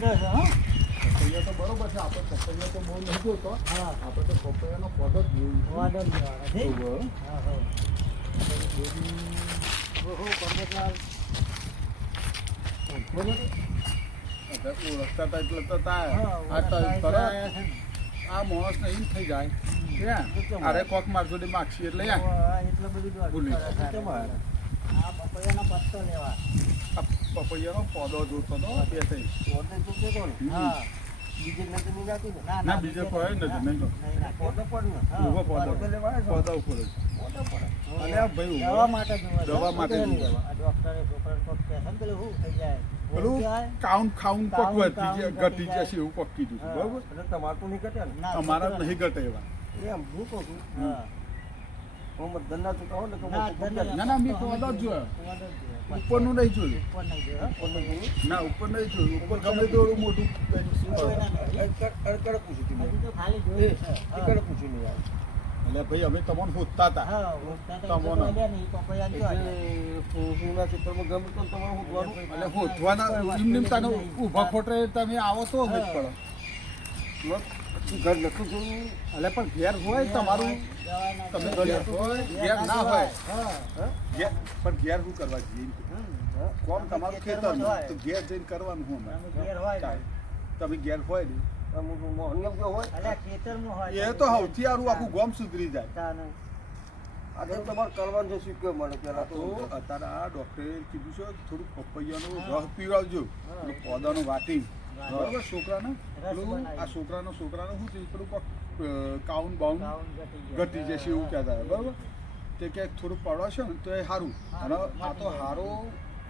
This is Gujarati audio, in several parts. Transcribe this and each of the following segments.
પપૈયા તો બરોબર છે. આપણે પપૈયા તો બહુ નહીં જોતો. હા આપણે તો પપૈયાનો પોદો જ વાડો લેવાનો છે. જોયું. હા હા ઓહો પરબતલાલ ઓળખતા હતા એટલે તો તા હા આ તો આયા તરત છે ને. આ માણસને એમ થઈ જાય ક્યાં અરે કોક મારજોડી માગશી એટલે યા એટલું બધું દોડ ભૂલી કરે છે. તમારે આ પપૈયાનો પત્તો લેવા આ પપૈયાનો પોદો જોતો તો બે થઈ હા બીજે નજર નહીં નાખી ને ના બીજે કોઈ નથી નહીં તો નહીં નાખે. પોતો પણ ને. હા, ઉભો પોદો પોદા ઉપર જ પોતો પણ. અને આ ભાઈ દવા ઉભો માટે જોવે છે. દવા માટે પોતે નહીં જોવે. દવા. આ ડોક્ટરે છોકરાને કોક કહે છે ને પેલું શું થઈ જાય પેલું ઓળખ્યા? કાઉન્ટ ખાઉન કોક કાઉન્ટ ઘટી ઘટી જશે એવું કોક કીધું છે હા. બરોબર એટલે તમારે તો નહીં ઘટે ને ના, અમારા છોકરા- નહીં ઘટે એવા એમ હું કહું છું હા. હું ધંધા ચૂકવો ને તો ના, હું ધંધા- ના ના મેં પોદો જ જોયો પોતો જ જોવે. ઉપરનું નહીં જોયું ઉપર નહીં જોવે, હા. કોને જોયું? ના ઉપર નહીં જોયું ઉપર ગમે તેવડું મોટું કોઈના નહીં. અડકડ પૂછ્યું તું મેં. હજી તો ખાલી જોયું છે. હા. અડકડ પૂછ્યું નહીં યાર. એટલે ભાઈ અમે તમને શોધતા હતા હા, ઓળખતા તો તમોનો. એટલે તો અલ્યા નહીં, પપૈયાને જો અલ્યા. એટલે ફૂના ક્ષેત્રમાં ગમે તો તમારે હોતવાનું. એટલે શોધવાના એમ તને ઊભા ખોટે તમે આવો તો જ પડો ઘર નતું જોયું. એટલે પણ ઘેર હોય તમારું દવા ના તમે દે. ઘેર હોય ઘેર ના હોય હા. ઘેર પણ ઘેર શું કરવા જઈએ હા. કોમ તમારું ખેતરનું તો ઘેર જઈને કરવાનું હું તમે ઘેર હોય ને. તમે ઘેર હોય ને અમુક મોહનિયમ જો હોય અલ્યા ખેતરમાં હોય એ તો સૌથી સારું આખું ગોમ સુધરી જાય તાને. આ તો તમારે કરવાનું છે શીખ્યો મને પેલા તો તો અત્યારે આ ડોક્ટરે કીધું છે કે થોડું પપૈયાનો રસ પીવડાવજો પેલું પોદાનું વાટી બરાબર છોકરાને પેલું આ છોકરાનો શું છે પેલું કોક કાઉન બાઉન ગાઉન ઘટી જાય. ઘટી જશે એવું કહેતા હતા બરાબર તે ક્યાંક થોડું પડવાશે ને તો એ સારું અને આ તો સારો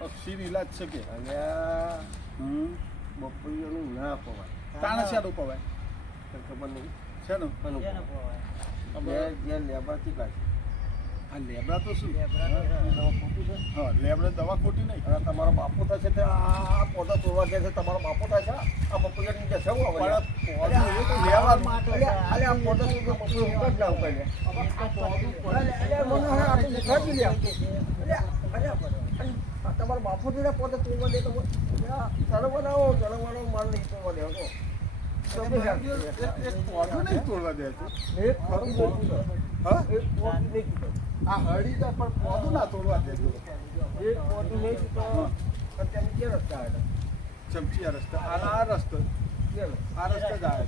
અક્ષીર ઇલાજ છે કે અને આ હમ બપૈયાનું ના પવાય તાણે શાનું પવાય તને ખબર નહીં છે ને કોનું જેને પવાય? પવાય. ઘેર લેબાથી કાઢી. આ લેબડા તો શું લેબડા તો છે. દવા ખોટી છે. હા લેબડા દવા ખોટી નહીં અને તમારો બાપો થાય છે તે આ પોતા તોડવા જાય છે તમારો બાપો થાય છે આ બપૈયા નીચે છે હું આવે પણ પોદું એ તો લેવાનું માટે અલે આ પોતા તો બપૈયું હું જ ના ઉપાય લે તમારો બાપો જોડે પોતે તોડવા દે તો ચડવાનો માલ નહીં તોડવા દે હતો એક પોદું નહીં તોડવા દે છે એક ખરું બોલતું છે હા એક પોતું નહીં કીધું આ હળી જાય પણ પોદું ના તોડવા દે એક પોતું નહીં કીધું અત્યારે કે રસ્તા હતા ચમચી આ રસ્તા આ રસ્તો કેમ આ રસ્તે જ આવે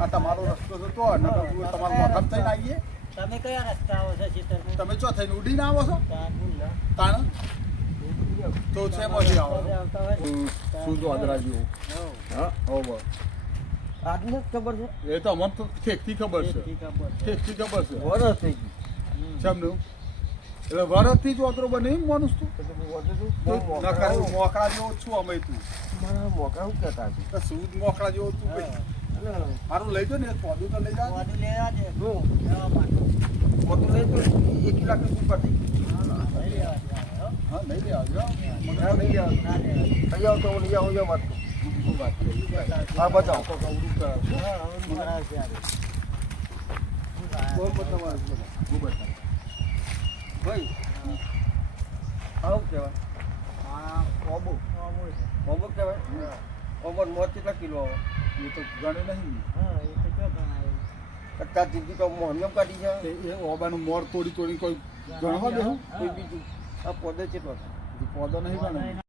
આ તમારો રસ્તો છે તો નકર તમારું મોઢમ થઈને આવીએ તમે કયા રસ્તાઓ છે ખેતરમાં? તમે ચો થઈને ઉડીને આવો છો તાન. તાણ તો છે માંથી આવો આવતા હોય ને. શું તો આદરા જેવું હોવ. હા હોવ આજને જ ખબર છે એ તો અમને તો ઠેકથી ખબર છે ખેતી ખબર છે. ઠેકથી ખબર છે વરસ થઈ ગયું હમ. સમજ્યું એટલે વરસથી જ ઓતરો બને એમ માનુસ તું એટલે હું વધુ છું તું નકર મોકળા જેવો જ છું અમે તું મારા મોકા શું કહેતા હતા તો શું મોકળા જેવો તું ભાઈ મારું લઈ જાઓ ને એક પોદું તો લઈ જાઓ વધુ લેવા દે. હું લેવા માટે. મોટું લઈ તો 1 લાખ ઉપર થઈ લઈ લેવા દે. હો. હા લઈ લે આવજો મને ના નહીં આવ ના લેવા દે. અહીં આવતો હું નહીં આવું વાત શું વાત કરી હા બતાવો તો કવડું કરાવજો હા, હવે ભરાય છે આજે. શું થાય? કોઈ બતાવો હું બતાવું ભાઈ આવું કહેવાય આ કોબો આવું છે. મોબો કહેવાય ઓવર મોત કેટલા કિલો આવે એ તો ગણે નહીં હા, એ તો ક્યાં ગણાય? અત્યાર જિંદગી તો મોહનિયમ કાઢી છે એ ઓબાનું મોર તોડી કોઈ ગણવા દેવું કોઈ બીજું આ પોદે કેટલો છે પોદો નહીં ગણે